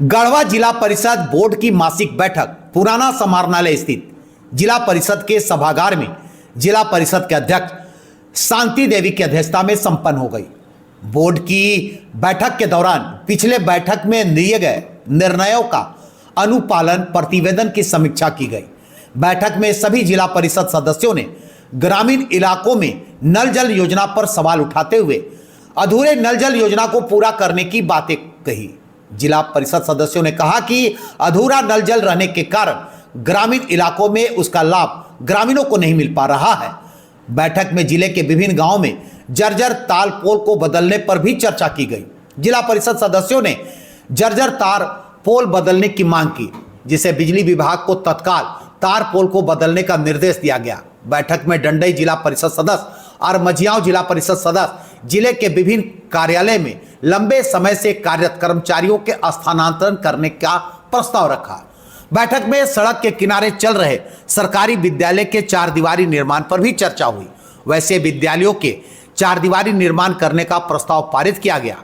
गढ़वा जिला परिषद बोर्ड की मासिक बैठक पुराना समाहरणालय स्थित जिला परिषद के सभागार में जिला परिषद के अध्यक्ष शांति देवी की अध्यक्षता में संपन्न हो गई। बोर्ड की बैठक के दौरान पिछले बैठक में लिए गए निर्णयों का अनुपालन प्रतिवेदन की समीक्षा की गई। बैठक में सभी जिला परिषद सदस्यों ने ग्रामीण इलाकों में नल जल योजना पर सवाल उठाते हुए अधूरे नल जल योजना को पूरा करने की बातें कही। जिला परिषद सदस्यों ने कहा कि अधूरा नल जल रहने के कारण ग्रामीण इलाकों में उसका लाभ ग्रामीणों को नहीं मिल पा रहा है। बैठक में जिले के विभिन्न गांवों में जर्जर तार पोल को बदलने पर भी चर्चा की गई। जिला परिषद सदस्यों ने जर्जर तार पोल बदलने की मांग की, जिसे बिजली विभाग को तत्काल तार पोल को बदलने का निर्देश दिया गया। बैठक में डंडई जिला परिषद सदस्य और मझियाओं जिला परिषद सदस्य जिले के विभिन्न कार्यालय में लंबे समय से कार्यरत कर्मचारियों के स्थानांतरण करने का प्रस्ताव रखा। बैठक में सड़क के किनारे चल रहे सरकारी विद्यालय के 4 दीवारी निर्माण पर भी चर्चा हुई। वैसे विद्यालयों के 4 दीवारी निर्माण करने का प्रस्ताव पारित किया गया।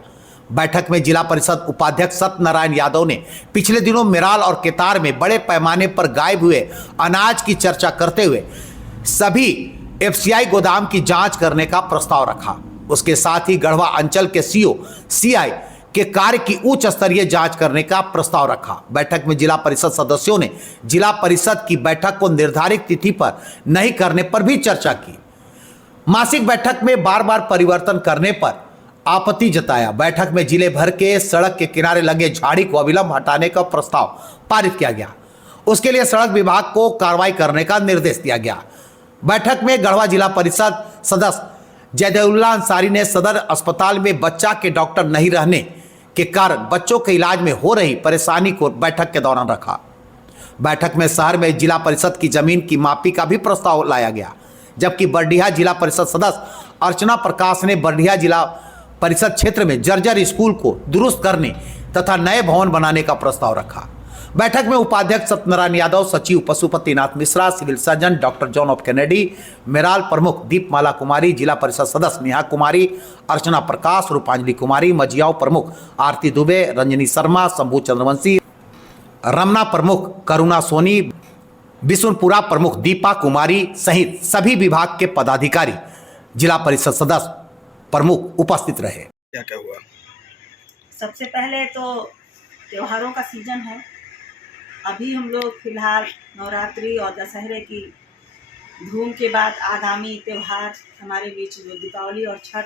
बैठक में जिला परिषद उपाध्यक्ष सत्यनारायण यादव ने पिछले दिनों मेराल और केतार में बड़े पैमाने पर गायब हुए अनाज की चर्चा करते हुए सभी एफसीआई गोदाम की जांच करने का प्रस्ताव रखा। उसके साथ ही गढ़वा अंचल के सीओ सीआई के कार्य की उच्च स्तरीय जांच करने का प्रस्ताव रखा। बैठक में जिला परिषद सदस्यों ने जिला परिषद की बैठक को निर्धारित तिथि पर नहीं करने पर भी चर्चा की। मासिक बैठक में बार बार परिवर्तन करने पर आपत्ति जताया। बैठक में जिले भर के सड़क के किनारे लगे झाड़ी को अविलंब हटाने का प्रस्ताव पारित किया गया। उसके लिए सड़क विभाग को कार्रवाई करने का निर्देश दिया गया। बैठक में गढ़वा जिला परिषद सदस्य जयदेउल्ला अंसारी ने सदर अस्पताल में बच्चा के डॉक्टर नहीं रहने के कारण बच्चों के इलाज में हो रही परेशानी को बैठक के दौरान रखा। बैठक में शहर में जिला परिषद की जमीन की मापी का भी प्रस्ताव लाया गया, जबकि बरडीहा जिला परिषद सदस्य अर्चना प्रकाश ने बरडीहा जिला परिषद क्षेत्र में जर्जर स्कूल को दुरुस्त करने तथा नए भवन बनाने का प्रस्ताव रखा। बैठक में उपाध्यक्ष सत्यनारायण यादव, सचिव Pashupatinath Mishra, civil surgeon doctor John of Kennedy, मेराल प्रमुख दीपमाला कुमारी, जिला परिषद सदस्य नेहा कुमारी, अर्चना प्रकाश, रूपांजलि कुमारी, मझियाओं प्रमुख आरती दुबे, रंजनी शर्मा, शंभू चंद्रवंशी, रमना प्रमुख करुणा सोनी, बिशुनपुरा प्रमुख दीपा कुमारी सहित सभी विभाग के पदाधिकारी, जिला परिषद सदस्य प्रमुख उपस्थित रहे। क्या क्या हुआ? सबसे पहले तो त्योहारों का सीजन है। अभी हम लोग फिलहाल नवरात्रि और दशहरे की धूम के बाद आगामी त्यौहार हमारे बीच जो दीपावली और छठ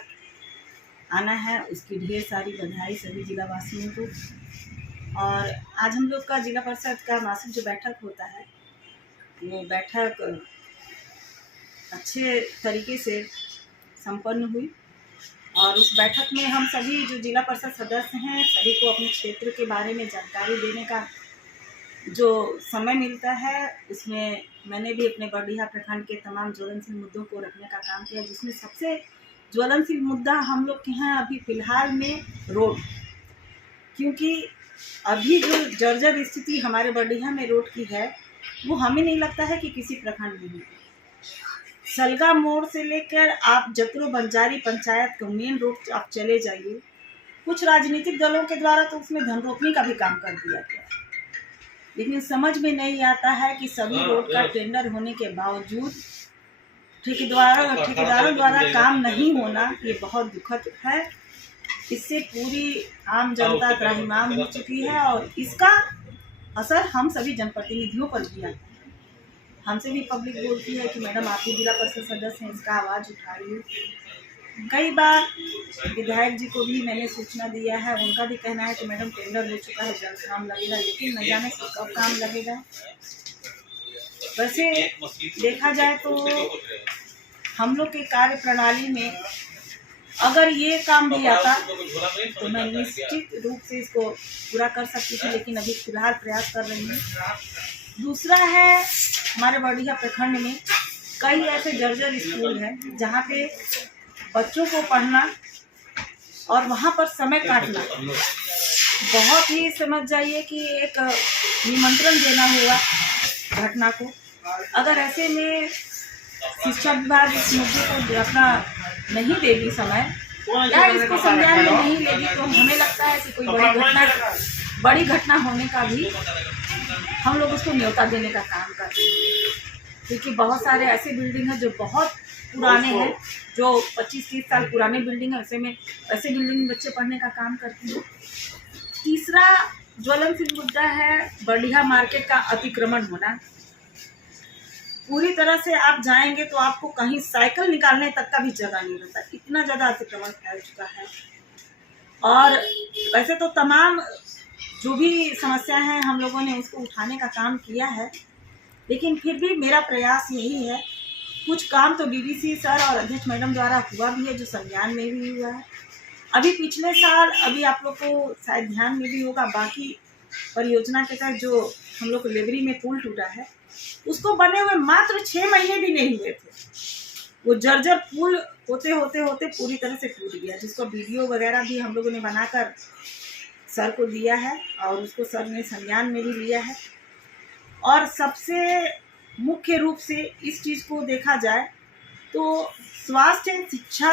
आना है, उसकी ढेर सारी बधाई सभी जिलावासियों को। और आज हम लोग का जिला परिषद का मासिक जो बैठक होता है, वो बैठक अच्छे तरीके से संपन्न हुई। और उस बैठक में हम सभी जो जिला परिषद सदस्य हैं, सभी को अपने क्षेत्र के बारे में जानकारी देने का जो समय मिलता है, उसमें मैंने भी अपने बरडीहा प्रखंड के तमाम ज्वलनशील मुद्दों को रखने का काम किया, जिसमें सबसे ज्वलनशील मुद्दा हम लोग के यहाँ अभी फ़िलहाल में रोड, क्योंकि अभी जो जर्जर स्थिति हमारे बरडीहा में रोड की है, वो हमें नहीं लगता है कि किसी प्रखंड में है। सलगा मोड़ से लेकर आप जतरो बंजारी पंचायत का मेन रोड आप चले जाइए, कुछ राजनीतिक दलों के द्वारा तो उसमें धन रोकने का भी काम कर दिया गया है, लेकिन समझ में नहीं आता है कि सभी रोड का टेंडर होने के बावजूद ठेकेदारों द्वारा काम नहीं होना, ये बहुत दुखद है। इससे पूरी आम जनता त्राहिमाम हो चुकी है और इसका असर हम सभी जनप्रतिनिधियों पर भी आता है। हमसे भी पब्लिक बोलती है कि मैडम आप ही जिला परिषद सदस्य हैं, इसका आवाज़ उठाइए। कई बार विधायक जी को भी मैंने सूचना दिया है, उनका भी कहना है कि मैडम टेंडर हो चुका है, जल्द काम लगेगा, लेकिन न जाने कब काम लगेगा। वैसे देखा जाए तो हम लोग के कार्य प्रणाली में अगर ये काम भी आता तो मैं निश्चित रूप से इसको पूरा कर सकती थी, लेकिन अभी फिलहाल प्रयास कर रही हूँ। दूसरा है, हमारे बरडीहा प्रखंड में कई ऐसे जर्जर स्कूल हैं जहाँ पे बच्चों को पढ़ना और वहाँ पर समय काटना बहुत ही, समझ जाइए कि एक निमंत्रण देना हुआ घटना को। अगर ऐसे में शिक्षा विभाग इस मुद्दे को अपना नहीं देगी समय या इसको संज्ञान में नहीं लेगी, तो हमें लगता है कि कोई बड़ी घटना बड़ी घटना होने का भी हम लोग उसको न्योता देने का काम करते हैं, क्योंकि बहुत सारे ऐसे बिल्डिंग हैं जो बहुत पुराने हैं, जो 25-30 साल पुराने बिल्डिंग है, ऐसे बिल्डिंग में बच्चे पढ़ने का काम करते हैं। तीसरा ज्वलनशील मुद्दा है बर्डिया मार्केट का अतिक्रमण होना। पूरी तरह से आप जाएंगे तो आपको कहीं साइकिल निकालने तक का भी जगह नहीं रहता, इतना ज़्यादा अतिक्रमण फैल चुका है। और वैसे तो तमाम जो भी समस्या है हम लोगों ने उसको उठाने का काम किया है, लेकिन फिर भी मेरा प्रयास यही है, कुछ काम तो डीडीसी सर और अध्यक्ष मैडम द्वारा हुआ भी है, जो संज्ञान में भी हुआ है। अभी पिछले साल, अभी आप लोग को शायद ध्यान में भी होगा, बाकी परियोजना के तहत जो हम लोग लेबरी में पुल टूटा है, उसको बने हुए मात्र 6 महीने भी नहीं हुए थे। वो जर्जर पुल होते होते होते पूरी तरह से टूट गया, जिसको वीडियो वगैरह भी हम लोगों ने बनाकर सर को दिया है और उसको सर ने संज्ञान में भी लिया है। और सबसे मुख्य रूप से इस चीज़ को देखा जाए तो स्वास्थ्य, शिक्षा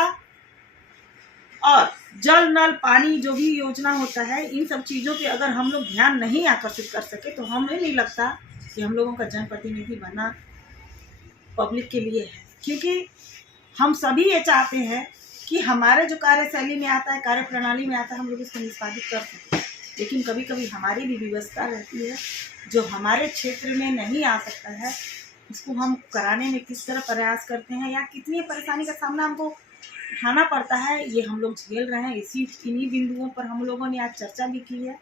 और जल, नल, पानी जो भी योजना होता है, इन सब चीज़ों पे अगर हम लोग ध्यान नहीं आकर्षित कर सके तो हमें नहीं लगता कि हम लोगों का जनप्रतिनिधि बनना पब्लिक के लिए है। क्योंकि हम सभी ये चाहते हैं कि हमारे जो कार्यशैली में आता है, कार्य प्रणाली में आता है, हम लोग इसको निष्पादित कर सकें। लेकिन कभी कभी हमारी भी व्यवस्था रहती है जो हमारे क्षेत्र में नहीं आ सकता है, उसको हम कराने में किस तरह प्रयास करते हैं या कितनी परेशानी का सामना हमको उठाना पड़ता है, ये हम लोग झेल रहे हैं। इन्हीं बिंदुओं पर हम लोगों ने आज चर्चा भी की है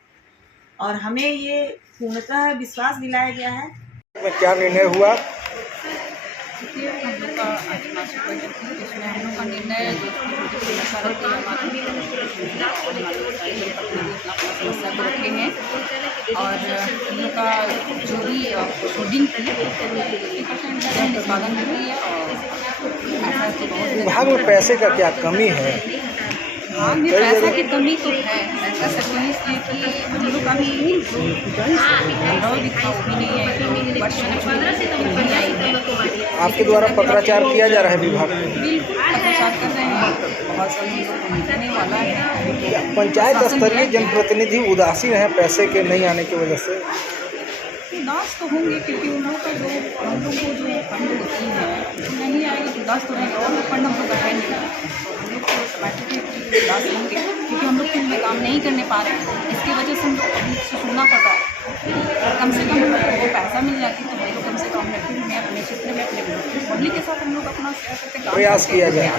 और हमें ये पूर्णतः विश्वास दिलाया गया है। क्या निर्णय हुआ? हम लोग का आज मासिक बैठक थी, जिसमें हम लोग का निर्णय समस्या को रखे हैं और हम लोग का जो भी फूडिंग थी 50% निष्पादन हुई है। और ऐसा तो बहुत विभाग में पैसे का क्या कमी है? हाँ, में पैसा की कमी तो है। ऐसा सकनी इसलिए कि हम लोग अभी भी नहीं है, वर्ष नहीं आई। आपके द्वारा पत्राचार किया जा रहा है विभाग में? बिल्कुल पत्राचार कर रहे हैं, बहुत सारे लोगों को मिलने वाला है। पंचायत स्तरीय जनप्रतिनिधि उदासीन है पैसे के नहीं आने की वजह से? उदास तो होंगे, क्योंकि उन लोगों का जो हम लोग को जो फंड होती है नहीं आएगी तो उदास तो रहेंगे। और फंड हम लोग का है नहीं, हम लोग को ऑटोमेटिकली उदास होंगे, क्योंकि हम लोग फील्ड में काम नहीं करने पा रहे हैं। इसकी वजह से हम लोग पब्लिक से सुनना पड़ रहा है। कम से कम हम लोग को वो पैसा मिल जाती तो हम लोग कम से कम फील्ड में अपने क्षेत्र में अपने पब्लिक के साथ हम लोग अपना प्रयास किया जाए।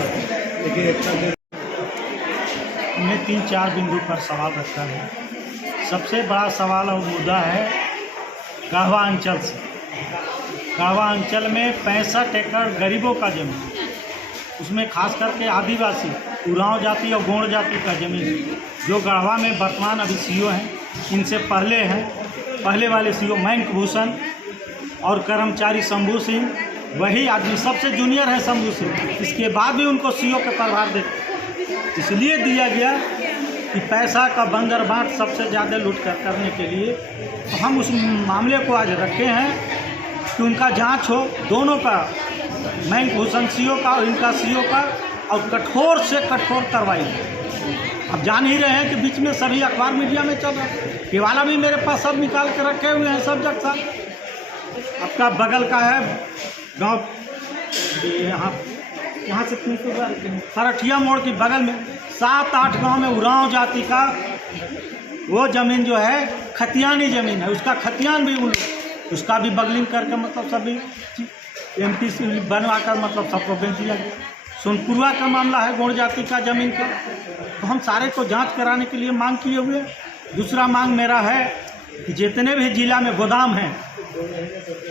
हमने 3-4 बिंदु पर सवाल रखा है। सबसे बड़ा सवाल और मुद्दा है कहवा अंचल से। कहवा अंचल में 65 एकड़ गरीबों का जमीन, उसमें खास करके आदिवासी, उरांव जाति और गोंड जाति का जमीन, जो गढ़वा में वर्तमान अभी सीओ हैं, इनसे पहले वाले सीओ मयंक भूषण और कर्मचारी शंभू सिंह, वही आदमी सबसे जूनियर है शंभू सिंह। इसके बाद भी उनको सीओ के प्रभार इसलिए दिया गया कि पैसा का बंदर बांट सबसे ज़्यादा लूट करने के लिए। तो हम उस मामले को आज रखे हैं कि उनका जांच हो, दोनों का, मयंक भूषण सीओ का और इनका सीओ का, और कठोर से कठोर कार्रवाई। अब जान ही रहे हैं कि बीच में सभी अखबार मीडिया में चल रहा है, केवाला भी मेरे पास सब निकाल के रखे हुए हैं सब जग साहब। आपका बगल का है गाँव, यहाँ से 300 सरठिया मोड़ की बगल में 7-8 गांव में उरांव जाति का वो ज़मीन जो है खतियानी ज़मीन है, उसका खतियान भी उसका भी बगलिंग करके मतलब सभी एमपी से बनवा कर मतलब सबको बेच दिया गया। सोनपुरवा का मामला है गोंड जाति का ज़मीन का, तो हम सारे को जांच कराने के लिए मांग किए हुए। दूसरा मांग मेरा है कि जितने भी जिला में गोदाम हैं,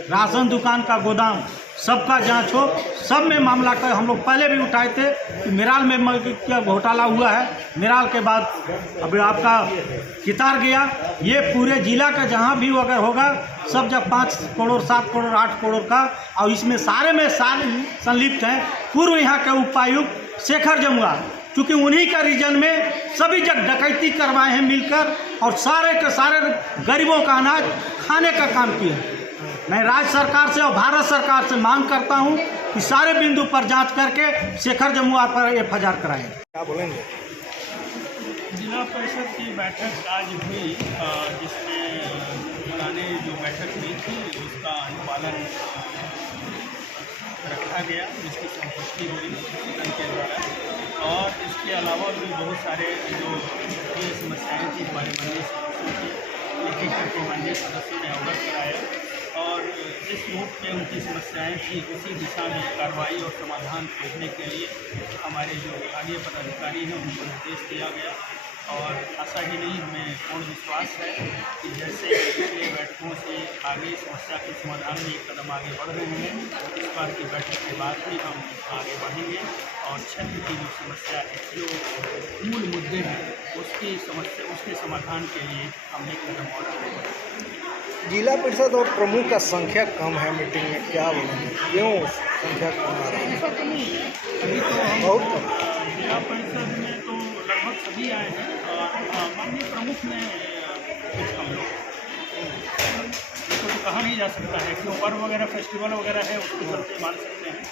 राशन दुकान का गोदाम, सबका जांच हो। सब में मामला का हम लोग पहले भी उठाए थे कि मेराल में क्या घोटाला हुआ है, मेराल के बाद अब आपका कितार गया। ये पूरे जिला का जहां भी अगर होगा सब जब 5 करोड़ 7 करोड़ 8 करोड़ का, और इसमें सारे में संलिप्त हैं पूर्व यहाँ के उपायुक्त शेखर जमुआ, क्योंकि उन्हीं का रीजन में सभी जगह डकैती करवाए हैं मिलकर और सारे के सारे गरीबों का अनाज खाने का काम किया। मैं राज्य सरकार से और भारत सरकार से मांग करता हूं कि सारे बिंदु पर जांच करके शेखर जमुआ पर FIR कराएं। क्या बोलेंगे? जिला परिषद की बैठक आज हुई, जिसमें पुराने जो बैठक हुई थी उसका अनुपालन रखा गया, जिसकी संपुष्टि हुई सदन के द्वारा। और इसके अलावा भी बहुत सारे जो ये समस्याएँ थी हमारे मंदिर सदस्यों की, एक एक करके मंदिर सदस्यों ने अवगत कराया और जिस रूप में उनकी समस्याएं थी उसी दिशा में कार्रवाई और समाधान खोजने के लिए हमारे जो विभागीय पदाधिकारी हैं उनको निर्देश दिया गया। और ऐसा ही नहीं, हमें पूर्ण विश्वास है कि जैसे पिछले बैठकों से आगे समस्या के समाधान में एक कदम आगे बढ़ रहे हैं, इस बार की बैठक के बाद भी हम आगे बढ़ेंगे और क्षेत्र की जो समस्या है, जो मूल मुद्दे हैं उसके समाधान के लिए हम एक कदम और आगे बढ़ेंगे। जिला परिषद और प्रमुख का संख्या कम है मीटिंग में, क्या बोलेंगे, क्यों संख्या कम आ रही है? अभी तो हम बहुत कम। जिला परिषद में तो लगभग सभी आए हैं और माननीय प्रमुख ने कुछ हम लोग इसको तो कहा नहीं जा सकता है, क्यों पर्व वगैरह फेस्टिवल वगैरह है उसको चलते मान सकते हैं।